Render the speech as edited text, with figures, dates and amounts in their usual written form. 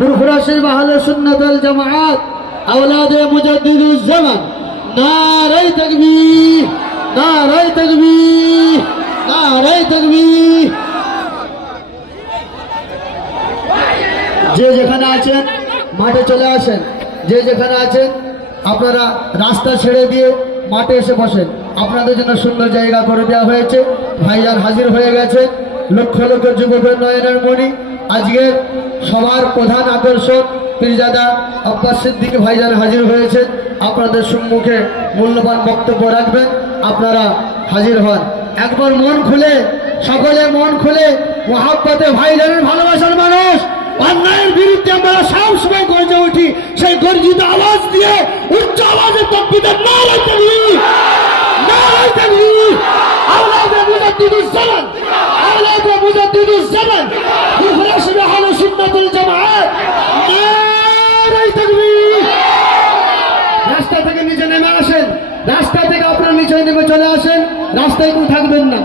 ফুরফুরা শরীফ আহলে সুন্নাত ওয়াল জামাআত আওলাদে মুজাদ্দিদুজ্জামান নারায়ে তাকবীর নারায়ে তাকবীর নারায়ে তাকবীর। যে যেখানে আছেন মাঠে চলে আসেন, যে যেখানে আছেন আপনারা রাস্তা ছেড়ে দিয়ে মাঠে এসে বসেন। আপনাদের জন্য সুন্দর জায়গা করে দেওয়া হয়েছে। ভাইজান হাজির হয়ে গেছে, লক্ষ লক্ষ যুবকের নয়নের মণি। আজকের সবার প্রধান আকর্ষণ পীরজাদা আব্বাস সিদ্দিকী ভাইজান হাজির হয়েছে। আপনাদের সম্মুখে মূল্যবান বক্তব্য রাখবেন, আপনারা হাজির হন। একবার মন খুলে, সকলে মন খুলে মোহাব্বতে ভাইজানের ভালোবাসার মানুষ, অন্যায়ের বিরুদ্ধে আমরা সবসময় গর্জে উঠি। সেই গর্জিত আওয়াজ দিয়ে উচ্চ আওয়াজে তাকবীরের নারায়ে তাকবীর নারায়ে তাকবীর। আওলাদে মুজাদ্দিদুজ্জামান আওলাদে মুজাদ্দিদুজ্জামান ফুরফুরা শরীফ আহলে সুন্নাত ওয়াল জামাআত নারায়ে তাকবীর। রাস্তা থেকে নিচে নেমে আসেন, রাস্তা থেকে আপনারা নিচে নেমে চলে আসেন, রাস্তায় কেউ থাকবেন না।